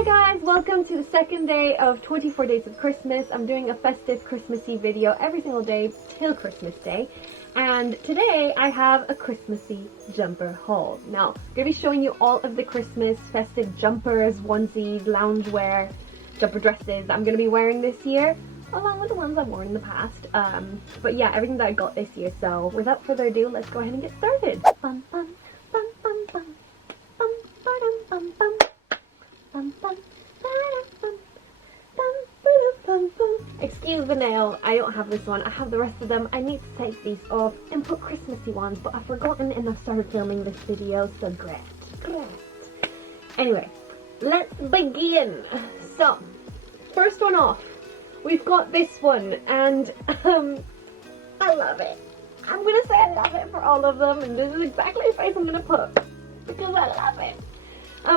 Hi guys, welcome to the second day of 24 Days of Christmas. I'm doing a festive Christmassy video every single day till Christmas Day. And today I have a Christmassy jumper haul. Now, I'm going to be showing you all of the Christmas festive jumpers, onesies, loungewear, jumper dresses that I'm going to be wearing this year, along with the ones I've worn in the past. But yeah, everything that I got this year. So without further ado, let's go ahead and get started. Bum, bum, bum, bum, bum. Bum, ba-dum, bum, bum. Bum, bum, ba-dum, bum, bum, bum, bum. Excuse the nail, I don't have this one. I have the rest of them. I need to take these off and put Christmassy ones, but I've forgotten and I've started filming this video, so great. Anyway, let's begin. So, first one off, we've got this one, and I love it. I'm gonna say I love it for all of them, and this is exactly the face I'm gonna put because I love it.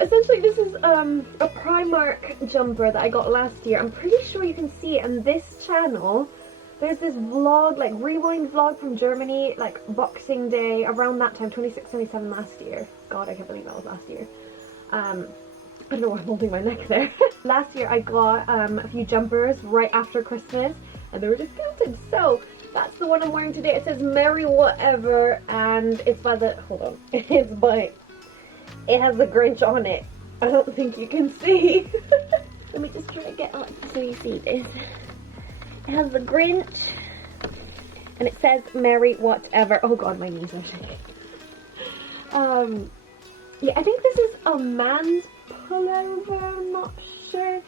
Essentially this is a Primark jumper that I got last year. I'm pretty sure you can see it on this channel. There's this vlog, like rewind vlog from Germany, like Boxing Day, around that time, 26, 27 last year. God, I can't believe that was last year. I don't know why I'm holding my neck there. Last year I got a few jumpers right after Christmas and they were discounted. So that's the one I'm wearing today. It says Merry Whatever and it's by the, hold on, it's by, it has the Grinch on it. I don't think you can see. Let me just try to get up so you see this. It has the Grinch and it says Merry Whatever. Oh god, my knees are shaking. Yeah, I think this is a man's pullover, I'm not sure.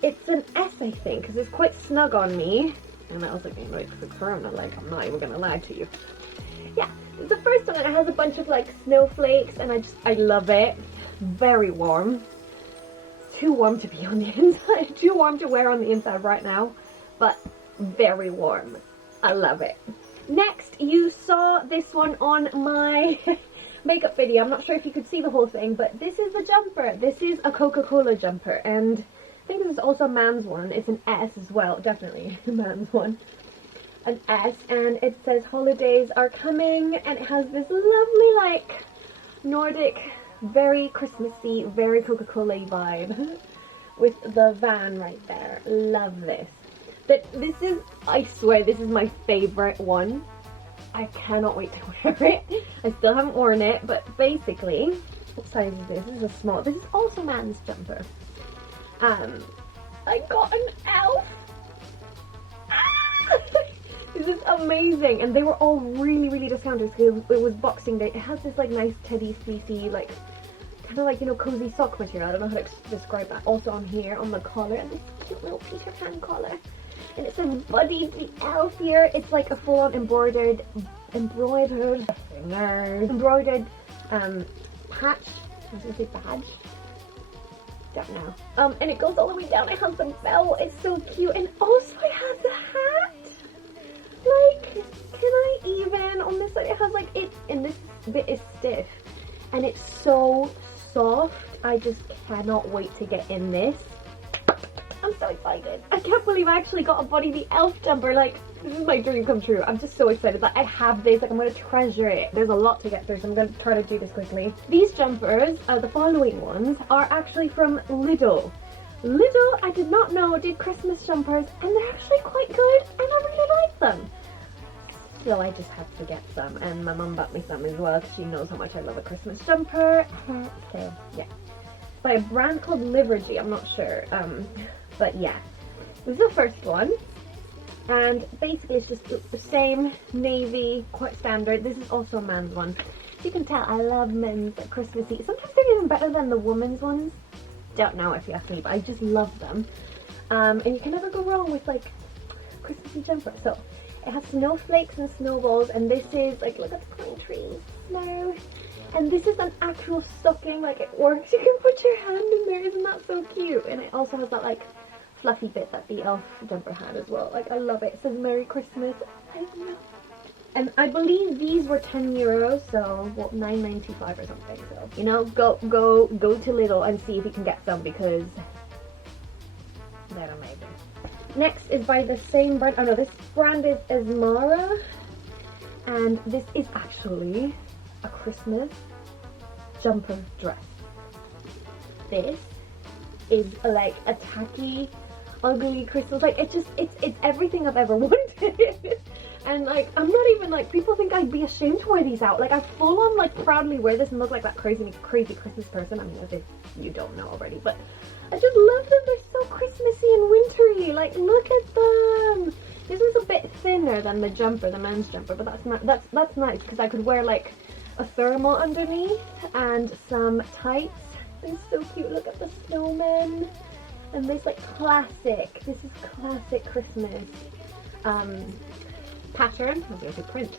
It's an S, I think, because it's quite snug on me. And I was looking like the corona, like I'm not even gonna lie to you. Yeah, it's the first one and it has a bunch of like snowflakes and I love it. Very warm. Too warm to be on the inside, too warm to wear on the inside right now, but very warm. I love it. Next, you saw this one on my makeup video. I'm not sure if you could see the whole thing, but this is the jumper. This is a Coca-Cola jumper, and I think this is also a man's one. It's an S as well, definitely a man's one. An S, and it says holidays are coming, and it has this lovely, like, Nordic, very Christmassy, very Coca-Cola vibe with the van right there. Love this. But this is, I swear, this is my favorite one. I cannot wait to wear it. I still haven't worn it, but basically, what size is this? This is a small. This is also a man's jumper. I got an elf. Ah! This is amazing, and they were all really discounted because it was Boxing Day. It has this like nice teddy fleecy, like kind of like, you know, cozy sock material. I don't know how to describe that. Also on here on the collar, and this cute little Peter Pan collar. And it says Buddy the Elf here. It's like a full-on embroidered patch. I was gonna say badge. Don't know. And it goes all the way down. It has the bell. It's so cute. And also it has the hat. Like, can I even, on this side it has like, and this bit is stiff. And it's so soft. I just cannot wait to get in this. I'm so excited. I can't believe I actually got a Buddy the Elf jumper. Like, this is my dream come true. I'm just so excited that I have this. Like, I'm going to treasure it. There's a lot to get through, so I'm going to try to do this quickly. These jumpers, the following ones, are actually from Lidl. Lidl, I did not know, did Christmas jumpers, and they're actually quite good, and I really like them. So I just had to get some, and my mum bought me some as well, because she knows how much I love a Christmas jumper. So, yeah. By a brand called Livergy, I'm not sure. But yeah, this is the first one, and basically it's just the same navy, quite standard. This is also a man's one. You can tell I love men's Christmassy. Sometimes they're even better than the women's ones. Don't know if you ask me, but I just love them. And you can never go wrong with like Christmassy jumper. So it has snowflakes and snowballs, and this is like, look at the pine trees, snow. And this is an actual stocking, like it works. You can put your hand in there, isn't that so cute? And it also has that like fluffy bit that the elf jumper had as well. Like, I love it. It says Merry Christmas. I don't know. And I believe these were €10, so what, $9.95 or something. So, you know, go to Lidl and see if you can get some because they're amazing. Next is by the same brand. Oh no, this brand is Esmara, and this is actually a Christmas jumper dress. This is like a tacky, ugly Christmas. Like it's everything I've ever wanted. And like, I'm not even like, people think I'd be ashamed to wear these out. Like I full on like proudly wear this and look like that crazy Christmas person. I mean, as if you don't know already, but I just love them. They're so Christmassy and wintry. Like look at them. This one's a bit thinner than the jumper, the men's jumper, but that's nice because I could wear like a thermal underneath and some tights. It's so cute. Look at the snowman. And this like classic. This is classic Christmas pattern. I was going to print.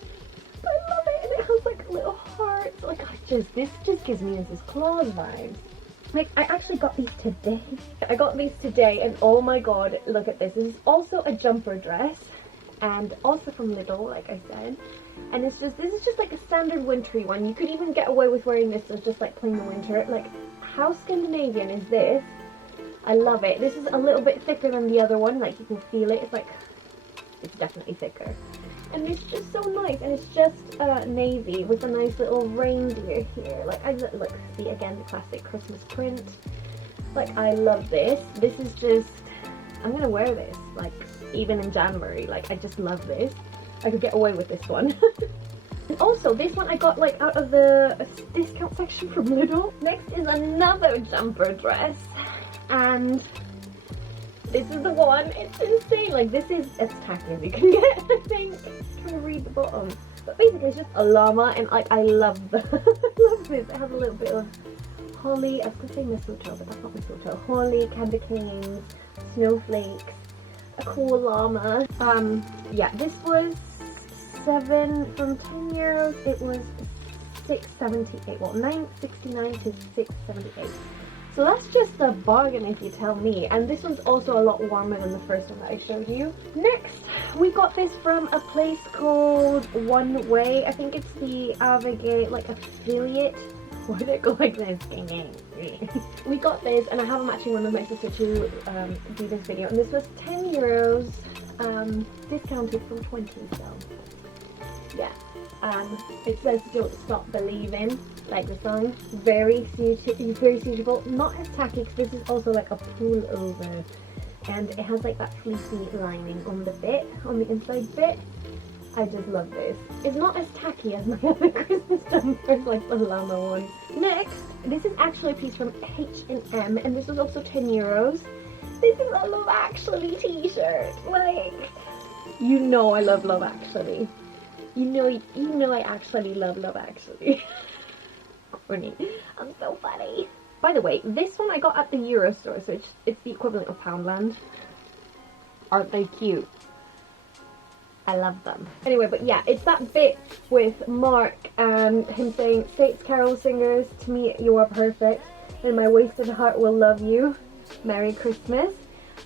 But I love it, and it has like little hearts. Like this just gives me Mrs. Claus vibes. Like I actually got these today. I got these today, and oh my god, look at this. This is also a jumper dress, and also from Lidl, like I said. And this is just like a standard wintry one. You could even get away with wearing this as just like plain winter. Like how Scandinavian is this? I love it. This is a little bit thicker than the other one. Like you can feel it. It's definitely thicker. And it's just so nice, and it's just navy with a nice little reindeer here. Like look, see again the classic Christmas print. Like I love this. This is just, I'm gonna wear this like even in January. Like I just love this. I could get away with this one. And also this one I got like out of the discount section from Lidl. Next is another jumper dress, and this is the one. It's insane. Like this is as tacky as you can get, I think. I'm trying to read the bottom. But basically it's just a llama, and like I love love this. It has a little bit of holly. I was gonna say mistletoe, but that's not mistletoe. Holly, candy canes, snowflakes, a cool llama. Yeah, this was from 10 euros. It was 6.78. Well, 9.69 to 6.78. So that's just a bargain if you tell me. And this one's also a lot warmer than the first one that I showed you. Next, we got this from a place called One Way. I think it's the Avigate like affiliate. Why did it go like this? We got this, and I have a matching one with my sister to do this video. And this was 10 euros, discounted from 20. So yeah. It says "Don't Stop Believing," like the song. Very suitable. Not as tacky, because this is also like a pullover, and it has like that fleecy lining on the bit, on the inside bit. I just love this. It's not as tacky as my other Christmas jumpers, like the llama one. Next, this is actually a piece from H&M, and this was also 10 euros. This is a Love Actually t-shirt. Like, you know I love Love Actually. You know I actually love Love Actually. Corny. I'm so funny. By the way, this one I got at the Euro store, so it's the equivalent of Poundland. Aren't they cute? I love them. Anyway, but yeah, it's that bit with Mark and him saying, "States carol singers, to me you are perfect, and my wasted heart will love you. Merry Christmas."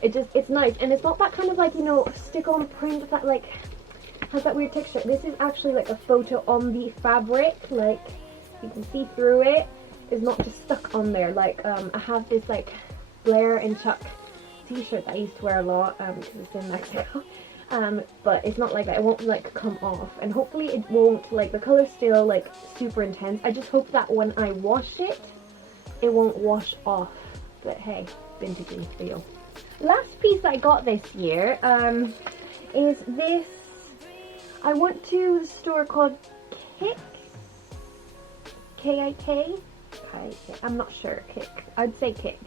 It's nice, and it's not that kind of like, you know, stick-on print that like has that weird texture. This is actually like a photo on the fabric, like you can see through it. It's not just stuck on there. Like I have this like Blair and Chuck t-shirt that I used to wear a lot because it's in Mexico. But it's not like that. It won't like come off, and hopefully it won't, like the color's still like super intense. I just hope that when I wash it, it won't wash off. But hey, vintage feel. Last piece I got this year is this. I went to the store called Kik. K-I-K? I'm not sure. Kik. I'd say Kik.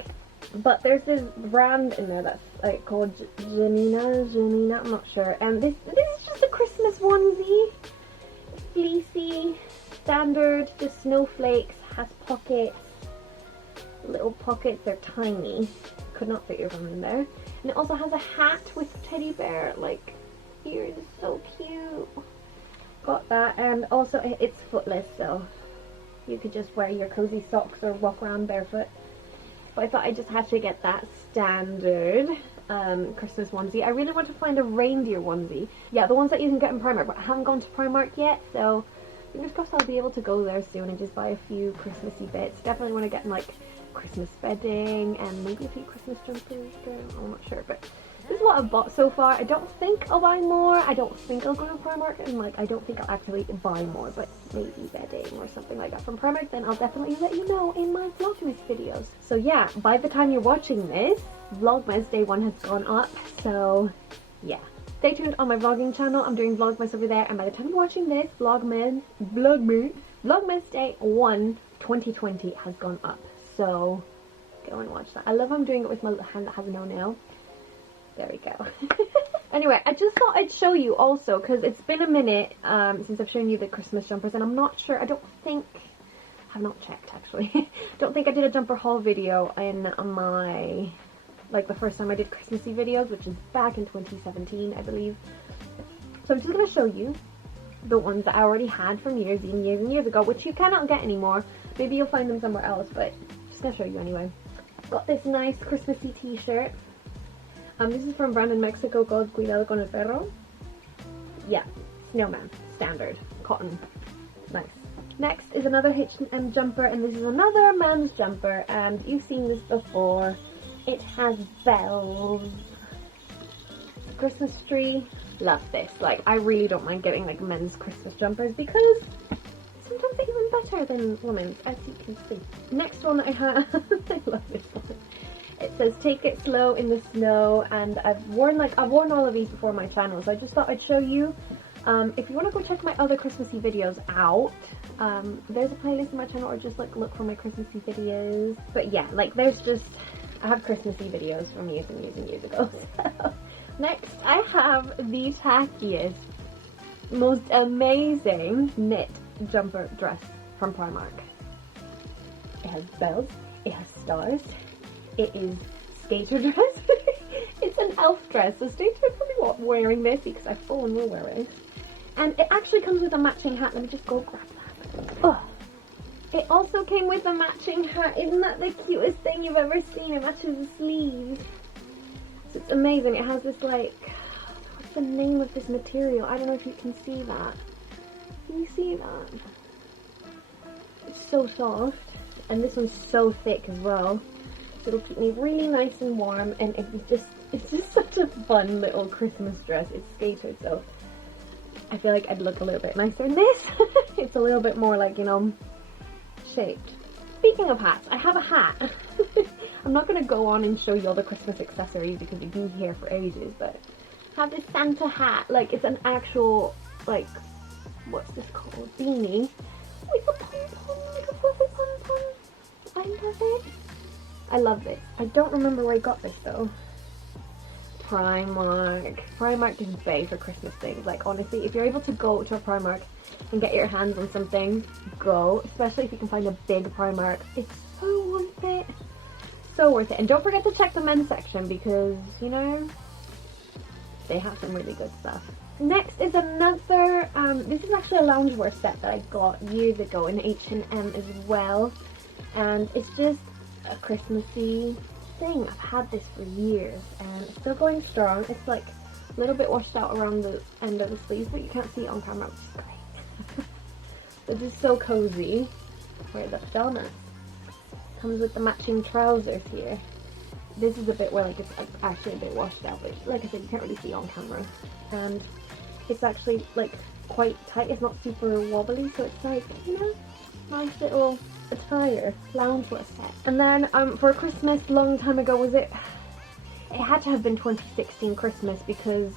But there's this brand in there that's like called Janina, I'm not sure. And this is just a Christmas onesie. Fleecy, standard, just snowflakes, has pockets. Little pockets, they're tiny. Could not fit your one in there. And it also has a hat with a teddy bear, like, ears, so cute. Got that, and also it's footless, so you could just wear your cozy socks or walk around barefoot. But I thought I just had to get that standard Christmas onesie. I really want to find a reindeer onesie. Yeah, the ones that you can get in Primark, but I haven't gone to Primark yet, so fingers crossed I'll be able to go there soon and just buy a few Christmassy bits. Definitely want to get like Christmas bedding and maybe a few Christmas jumpers. I'm not sure, but this is what I've bought so far. I don't think I'll buy more. I don't think I'll go to Primark, and like I don't think I'll actually buy more, but maybe bedding or something like that from Primark, then I'll definitely let you know in my vlogmas videos. So yeah, by the time you're watching this, vlogmas day 1 has gone up, so yeah. Stay tuned on my vlogging channel. I'm doing vlogmas over there, and by the time you're watching this, vlogmas day 1 2020 has gone up, so go and watch that. I love how I'm doing it with my hand that has no nail. There we go. Anyway, I just thought I'd show you also, because it's been a minute since I've shown you the Christmas jumpers, and I'm not sure, I have not checked actually. Don't think I did a jumper haul video in my, like the first time I did Christmassy videos, which is back in 2017, I believe. So I'm just going to show you the ones that I already had from years and years and years ago, which you cannot get anymore. Maybe you'll find them somewhere else, but I'm just going to show you anyway. Got this nice Christmassy t-shirt. This is from brand in Mexico called Cuidado con el Perro. Yeah, snowman, standard, cotton, nice. Next is another H&M jumper, and this is another man's jumper, and you've seen this before. It has bells, it's a Christmas tree. Love this. Like, I really don't mind getting like men's Christmas jumpers because sometimes they're even better than women's, as you can see. Next one I have, I love this one. It says "Take it slow in the snow," and I've worn all of these before on my channel, so I just thought I'd show you. If you want to go check my other Christmassy videos out, there's a playlist on my channel, or just like look for my Christmassy videos. But yeah, like I have Christmassy videos from years and years and years ago. So. Next, I have the tackiest, most amazing knit jumper dress from Primark. It has bells, it has stars. It is skater dress. It's an elf dress, so stay tuned for me wearing this because I full and will wear it. And it actually comes with a matching hat. Let me just go grab that. Oh. It also came with a matching hat. Isn't that the cutest thing you've ever seen? It matches the sleeves. So it's amazing. It has this like, what's the name of this material? I don't know if you can see that. Can you see that? It's so soft. And this one's so thick as well. It'll keep me really nice and warm, and it's just such a fun little Christmas dress. It's skater, so I feel like I'd look a little bit nicer in this. It's a little bit more like, you know, shaped. Speaking of hats, I have a hat. I'm not going to go on and show you all the Christmas accessories because you'd be here for ages, but I have this Santa hat. Like, it's an actual, like, what's this called? Beanie. With a pom-pom, like a fluffy pom-pom. I love it. I love this. I don't remember where I got this though. Primark. Primark is bae for Christmas things. Like, honestly, if you're able to go to a Primark and get your hands on something, go. Especially if you can find a big Primark. It's so worth it. So worth it. And don't forget to check the men's section because, you know, they have some really good stuff. Next is another, this is actually a loungewear set that I got years ago in H&M as well. And it's just a Christmassy thing. I've had this for years and it's still going strong. It's like a little bit washed out around the end of the sleeves, but you can't see it on camera, which is great. This is so cozy. Where's the pajamas? Comes with the matching trousers here. This is a bit where like it's actually a bit washed out, but like I said, you can't really see it on camera. And it's actually like quite tight. It's not super wobbly, so it's like, you know, nice little attire, loungewear set. And then for Christmas, long time ago, it had to have been 2016 Christmas because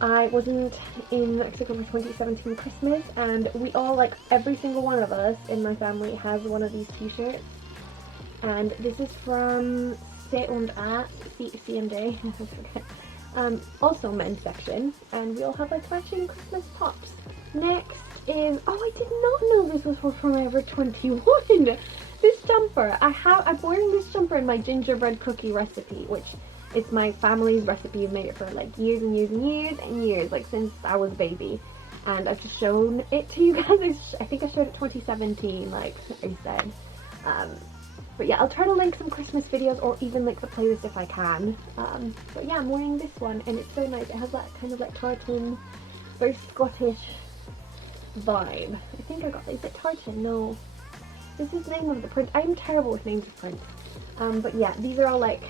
I wasn't in Mexico for 2017 Christmas, and we all, like every single one of us in my family has one of these t-shirts, and this is from C and A, also men's section, and we all have like matching Christmas tops. Next is, oh, I did not know this was for Forever 21. This jumper, I'm wearing this jumper in my gingerbread cookie recipe, which is my family's recipe. I've made it for like years and years and years and years, like since I was a baby. And I've just shown it to you guys. I think I showed it 2017, like I said. But yeah, I'll try to link some Christmas videos or even like the playlist if I can. But yeah, I'm wearing this one and it's so nice. It has that kind of like tartan, very Scottish vibe. I think I got, is it tartan? No. This is the name of the print. I'm terrible with names of prints. But yeah, these are all like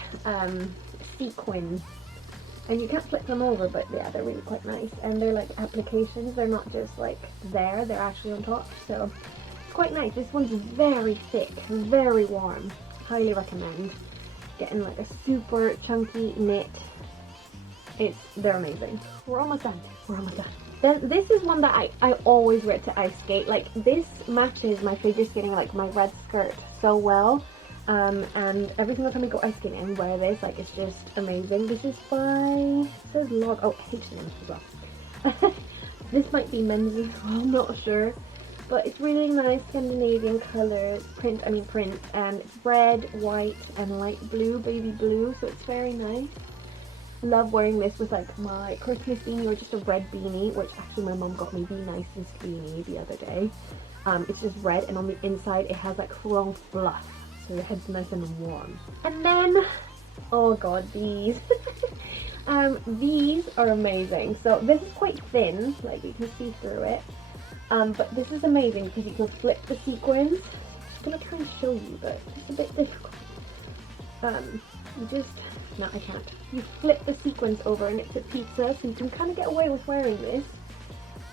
sequin And you can't flip them over, but yeah, they're really quite nice. And they're like applications, they're not just like there, they're actually on top. So it's quite nice. This one's very thick, very warm. Highly recommend getting like a super chunky knit. They're amazing. We're almost done. We're almost done. Then this is one that I always wear to ice skate. Like this matches my figure skating, like my red skirt so well. And every single time I go ice skating and wear this, like it's just amazing. This is by, it says log, oh, H&M as well. This might be men's as well, I'm not sure. But it's really nice Scandinavian colours, print, and it's red, white, and light blue, baby blue, so it's very nice. Love wearing this with like my Christmas beanie or just a red beanie, which actually my mum got me the nicest beanie the other day. It's just red, and on the inside it has like chrome fluff, so your head's nice and warm. And then, oh god, these. These are amazing. So this is quite thin, like you can see through it. But this is amazing because you can flip the sequins. I'm gonna try and show you, but it's a bit difficult. No, I can't. You flip the sequins over and it's a pizza, so you can kind of get away with wearing this.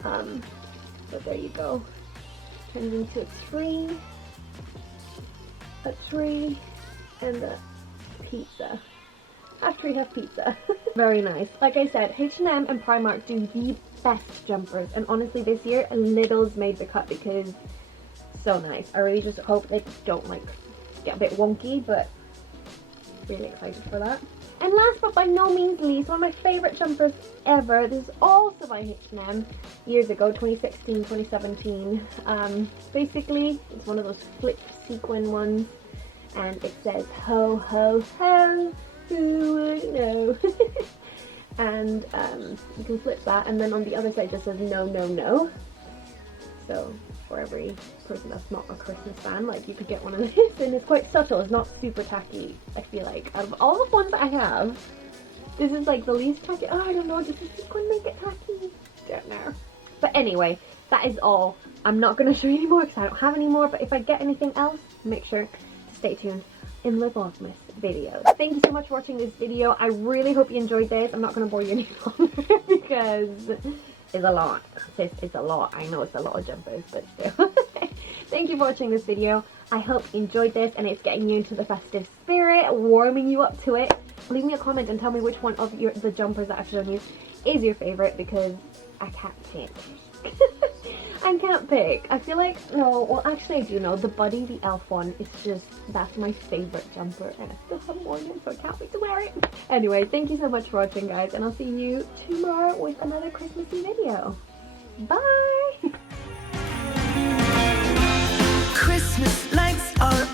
But there you go. Turns into a tree, and a pizza. A tree has pizza. Very nice. Like I said, H&M and Primark do the best jumpers, and honestly this year Lidl's made the cut because so nice. I really just hope they don't like get a bit wonky, but really excited for that. And last but by no means least, one of my favourite jumpers ever. This is also by H&M years ago, 2016, 2017. Basically, it's one of those flip sequin ones, and it says ho ho ho, who would know? And you can flip that, and then on the other side it just says no no no. So for every person that's not a Christmas fan, like you could get one of this, and it's quite subtle, it's not super tacky. I feel like out of all the ones I have, this is like the least tacky. Oh, I don't know, does the sequin make it tacky? Don't know. But anyway, that is all. I'm not going to show you any more because I don't have any more, but if I get anything else, make sure to stay tuned in the vlogmas video. Thank you so much for watching this video. I really hope you enjoyed this. I'm not going to bore you any longer because it's a lot. It's a lot. I know it's a lot of jumpers, but still. Thank you for watching this video. I hope you enjoyed this and it's getting you into the festive spirit, warming you up to it. Leave me a comment and tell me which one of the jumpers that I've shown you is your favourite, because I can't pick. I can't pick. I feel like, no, well actually I do know. The Buddy, the elf one, is just, that's my favourite jumper, and I still haven't worn it, so I can't wait to wear it. Anyway, thank you so much for watching, guys, and I'll see you tomorrow with another Christmassy video. Bye! Christmas lights are